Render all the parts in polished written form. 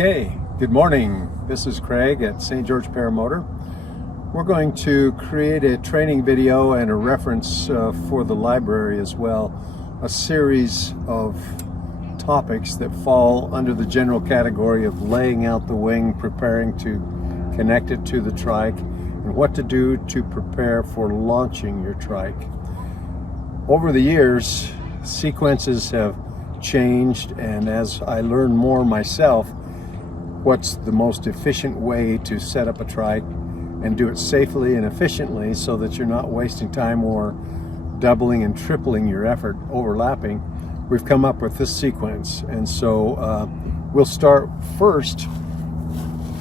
Okay, good morning. This is Craig at Saint George Paramotor. We're going to create a training video and a reference for the library as well. A series of topics that fall under the general category of laying out the wing, preparing to connect it to the trike, and what to do to prepare for launching your trike. Over the years, sequences have changed, and as I learn more myself, what's the most efficient way to set up a trike and do it safely and efficiently so that you're not wasting time or doubling and tripling your effort, overlapping, we've come up with this sequence. And so we'll start first.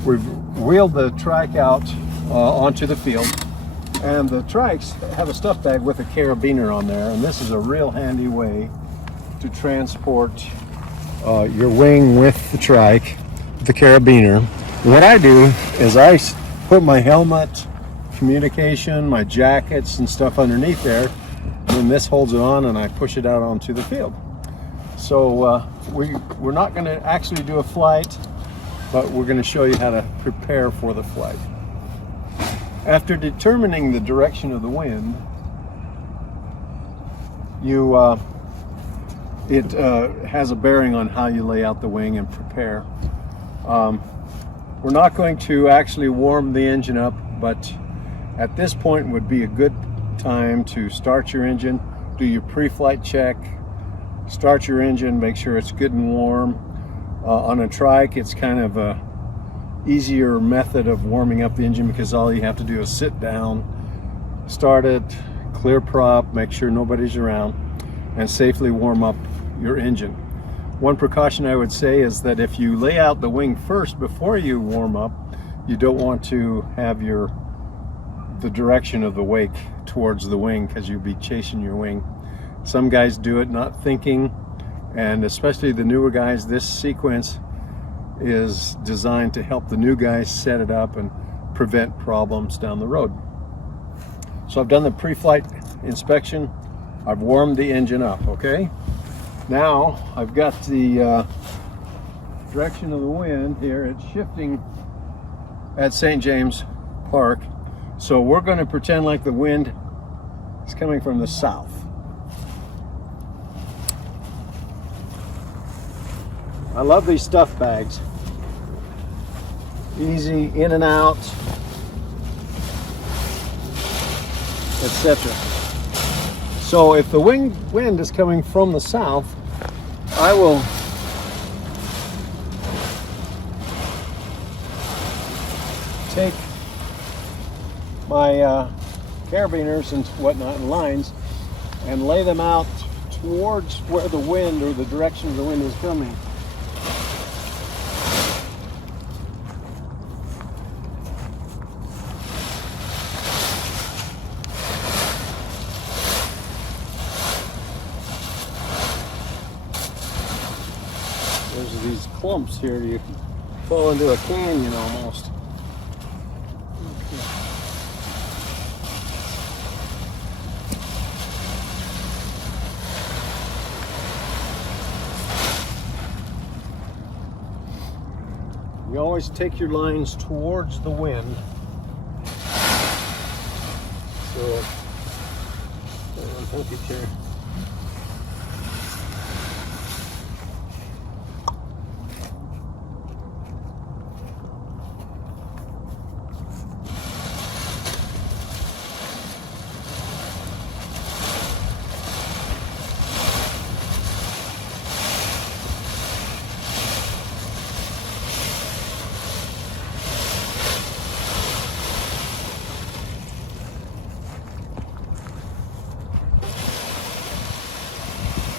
We've wheeled the trike out onto the field, and the trikes have a stuff bag with a carabiner on there, and this is a real handy way to transport your wing with the trike, the carabiner. What I do is I put my helmet, communication, my jackets and stuff underneath there, and then this holds it on and I push it out onto the field. So we're not going to actually do a flight, but we're going to show you how to prepare for the flight. After determining the direction of the wind, it has a bearing on how you lay out the wing and prepare. We're not going to actually warm the engine up, but at this point would be a good time to start your engine, do your pre-flight check, start your engine, make sure it's good and warm. On a trike, it's kind of a easier method of warming up the engine because all you have to do is sit down, start it, clear prop, make sure nobody's around, and safely warm up your engine. One precaution I would say is that if you lay out the wing first before you warm up, you don't want to have the direction of the wake towards the wing because you'll be chasing your wing. Some guys do it not thinking, and especially the newer guys, this sequence is designed to help the new guys set it up and prevent problems down the road. So I've done the pre-flight inspection. I've warmed the engine up, okay? Now I've got the direction of the wind here. It's shifting at St. James Park. So we're going to pretend like the wind is coming from the south. I love these stuff bags. Easy in and out, etc. So if the wind is coming from the south, I will take my carabiners and whatnot and lines and lay them out towards where the wind or the direction of the wind is coming. There's these clumps here, you fall into a canyon almost. Okay. You always take your lines towards the wind. So, funky chair.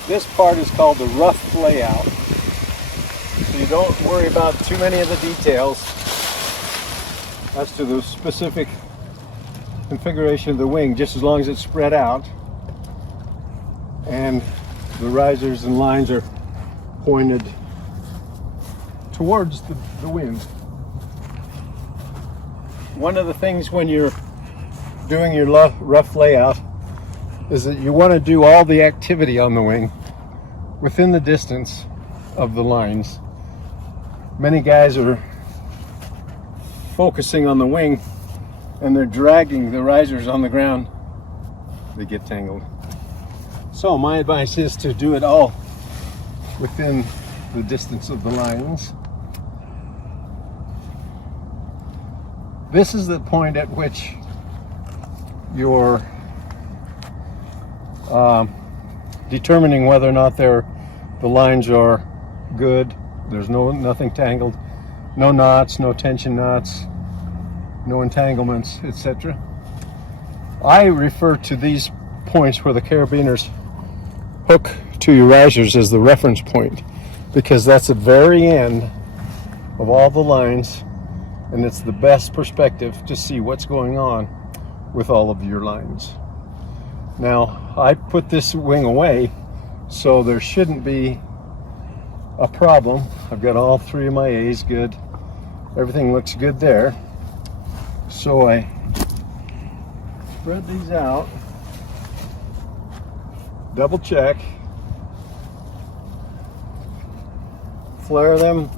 This part is called the rough layout, so you don't worry about too many of the details as to the specific configuration of the wing, just as long as it's spread out and the risers and lines are pointed towards the wind. One of the things when you're doing your rough layout is that you want to do all the activity on the wing within the distance of the lines. many guys are focusing on the wing and they're dragging the risers on the ground, they get tangled. So my advice is to do it all within the distance of the lines. This is the point at which you're determining whether or not the lines are good. There's nothing tangled, no knots, no tension knots, no entanglements, etc. I refer to these points where the carabiners hook to your risers as the reference point, because that's the very end of all the lines, and it's the best perspective to see what's going on with all of your lines. Now, I put this wing away, so there shouldn't be a problem. I've got all three of my A's good. Everything looks good there. So I spread these out, double check, flare them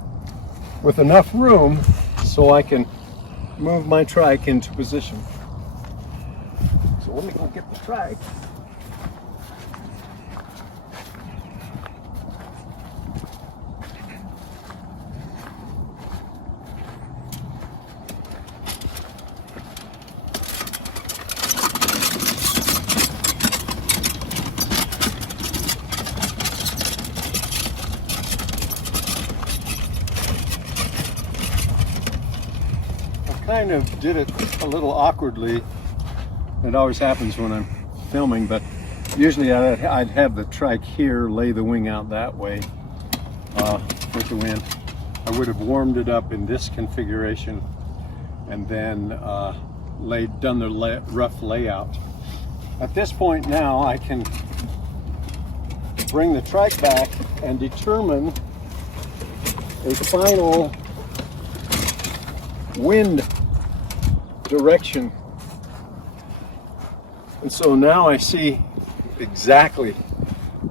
with enough room so I can move my trike into position. So let me go get the trike. Kind of did it a little awkwardly. It always happens when I'm filming, but usually I'd have the trike here, lay the wing out that way with the wind. I would have warmed it up in this configuration and then done the rough layout. At this point now I can bring the trike back and determine a final wind direction. And so now I see exactly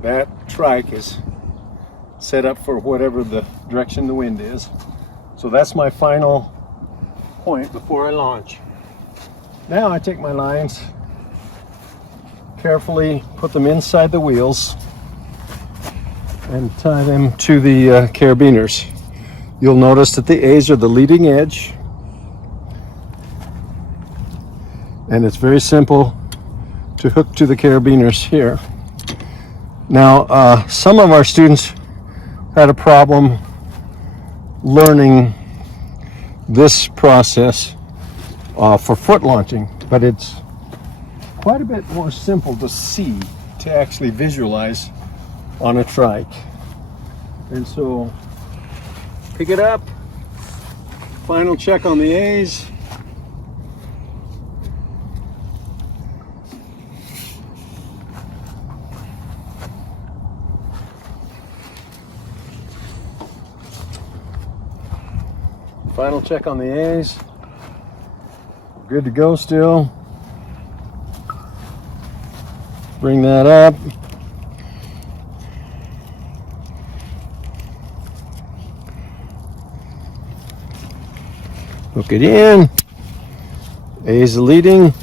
that trike is set up for whatever the direction the wind is. So that's my final point before I launch. Now I take my lines, carefully put them inside the wheels and tie them to the carabiners. You'll notice that the A's are the leading edge, and it's very simple to hook to the carabiners here. Now, some of our students had a problem learning this process for foot launching, but it's quite a bit more simple to see, to actually visualize on a trike. And so, pick it up, final check on the A's. Final check on the A's. Good to go still. Bring that up. Hook it in. A's leading.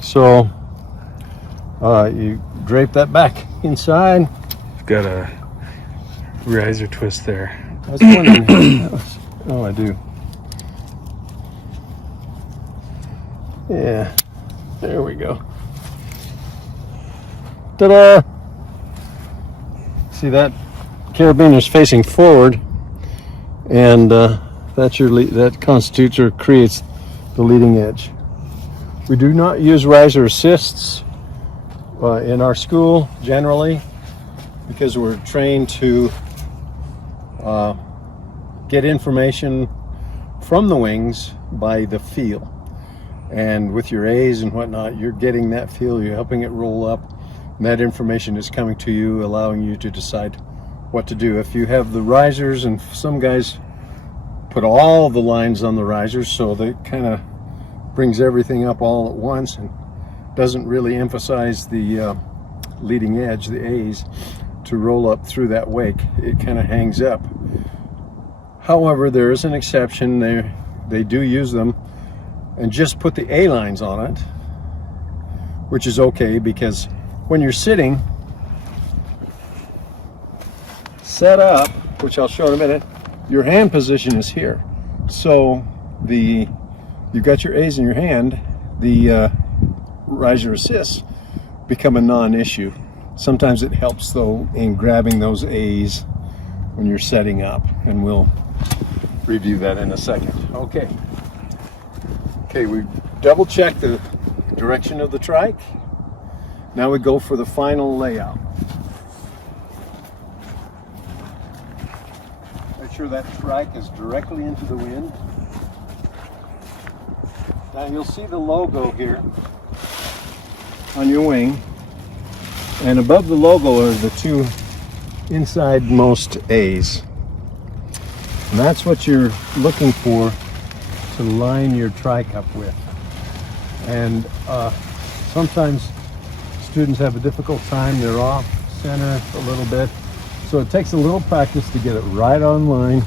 So you drape that back inside. Got a riser twist there. I was wondering. Oh, I do. Yeah, there we go. Ta-da! See, that carabiner's facing forward, and that's that constitutes or creates the leading edge. We do not use riser assists in our school generally, because we're trained to get information from the wings by the feel. And with your A's and whatnot, you're getting that feel, you're helping it roll up, and that information is coming to you, allowing you to decide what to do. If you have the risers, and some guys put all the lines on the risers, so that kind of brings everything up all at once and doesn't really emphasize the leading edge, the A's. to roll up through that wake. It kind of hangs up. However, there is an exception. They do use them and just put the A-lines on it, which is okay, because when you're sitting set up, which I'll show in a minute, your hand position is here. So you've got your A's in your hand, the riser assists become a non-issue. Sometimes it helps though in grabbing those A's when you're setting up, and we'll review that in a second. Okay, we double checked the direction of the trike. Now we go for the final layout. Make sure that trike is directly into the wind. Now you'll see the logo here on your wing, and above the logo are the two insidemost A's. And that's what you're looking for to line your trike up with. And sometimes students have a difficult time. They're off center a little bit. So it takes a little practice to get it right on line,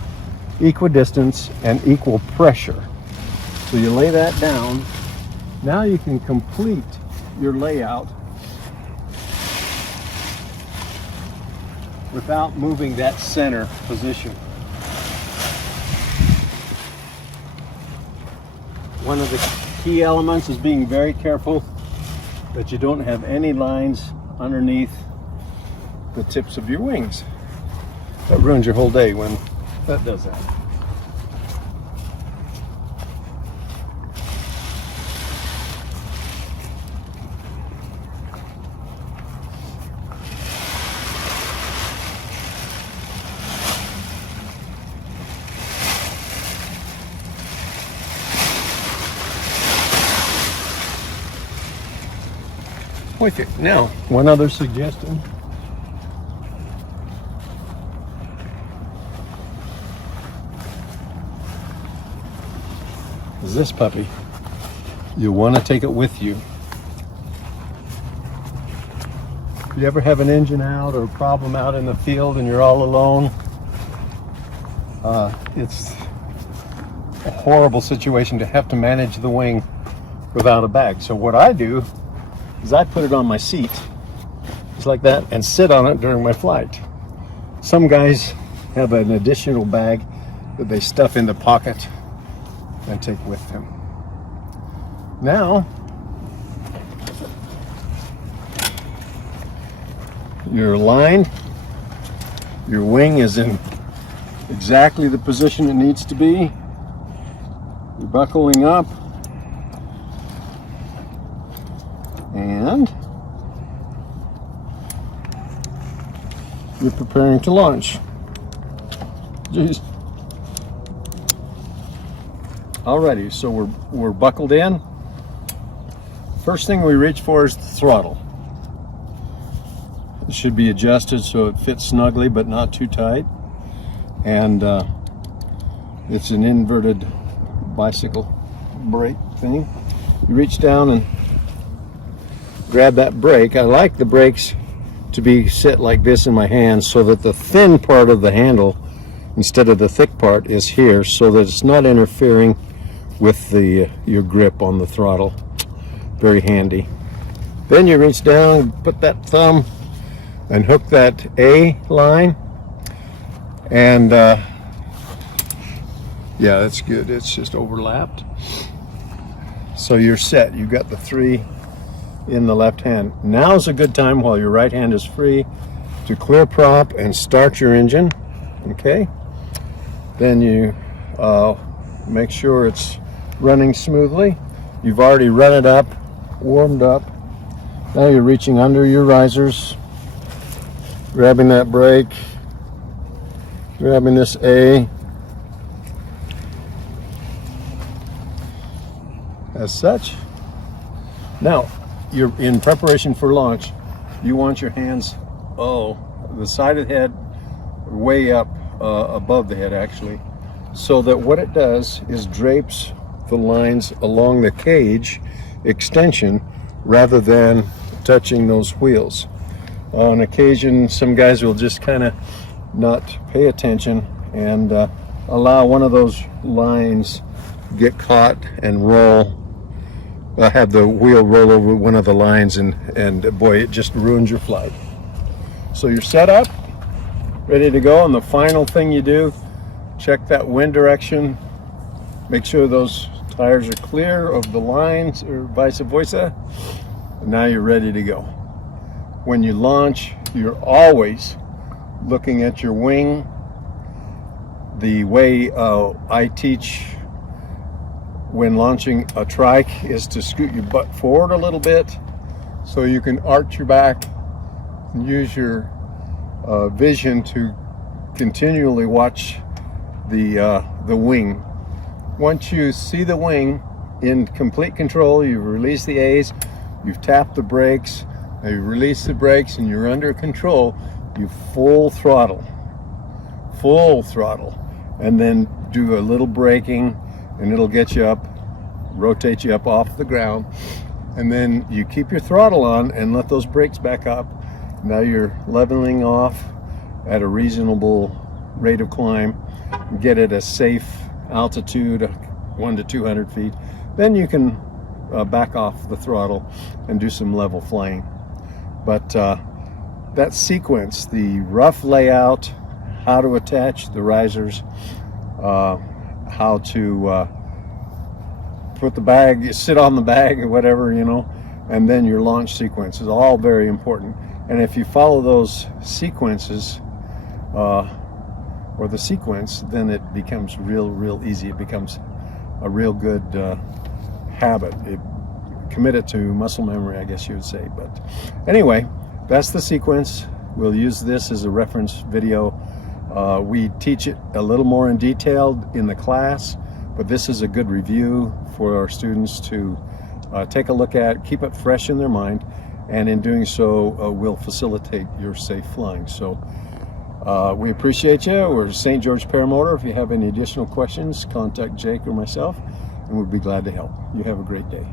equidistance, and equal pressure. So you lay that down. Now you can complete your layout without moving that center position. One of the key elements is being very careful that you don't have any lines underneath the tips of your wings. That ruins your whole day when that does that. Okay, now one other suggestion. Is this puppy. You want to take it with you. If you ever have an engine out or a problem out in the field and you're all alone, it's a horrible situation to have to manage the wing without a bag. So what I do is I put it on my seat, just like that, and sit on it during my flight. Some guys have an additional bag that they stuff in the pocket and take with them. Now, you're aligned, your wing is in exactly the position it needs to be, you're buckling up, and you're preparing to launch. Jeez. Alrighty, so we're buckled in. First thing we reach for is the throttle. It should be adjusted so it fits snugly but not too tight. And it's an inverted bicycle brake thing. You reach down and grab that brake. I like the brakes to be set like this in my hand so that the thin part of the handle instead of the thick part is here, so that it's not interfering with your grip on the throttle. Very handy. Then you reach down, put that thumb and hook that A line, and yeah, that's good. It's just overlapped. So you're set. You've got the three in the left hand. Now's a good time while your right hand is free to clear prop and start your engine. Okay, then you make sure it's running smoothly. You've already run it up, warmed up. Now you're reaching under your risers, grabbing that brake, grabbing this A. As such. Now, you're in preparation for launch. You want your hands, the side of the head, way up above the head actually, so that what it does is drapes the lines along the cage extension rather than touching those wheels. On occasion, some guys will just kind of not pay attention and allow one of those lines get caught and roll. Have the wheel roll over one of the lines, and boy, it just ruins your flight. So you're set up, ready to go, and the final thing you do, check that wind direction, make sure those tires are clear of the lines or vice versa, and now you're ready to go. When you launch, you're always looking at your wing. The way I teach when launching a trike is to scoot your butt forward a little bit so you can arch your back and use your vision to continually watch the wing. Once you see the wing in complete control, you've released the A's, you've tapped the brakes, you release the brakes, and you're under control, you full throttle, and then do a little braking, and it'll get you up, rotate you up off the ground, and then you keep your throttle on and let those brakes back up. Now you're leveling off at a reasonable rate of climb, get at a safe altitude, 100 to 200 feet. Then you can back off the throttle and do some level flying. But that sequence, the rough layout, how to attach the risers, how to put the bag, sit on the bag or whatever, you know, and then your launch sequence is all very important. And if you follow those sequences, or the sequence, then it becomes real easy. It becomes a real good habit. Commit it to muscle memory, I guess you would say. But anyway, that's the sequence. We'll use this as a reference video. We teach it a little more in detail in the class, but this is a good review for our students to take a look at, keep it fresh in their mind, and in doing so will facilitate your safe flying. So we appreciate you. We're Saint George Paramotor. If you have any additional questions, contact Jake or myself, and we'd be glad to help. You have a great day.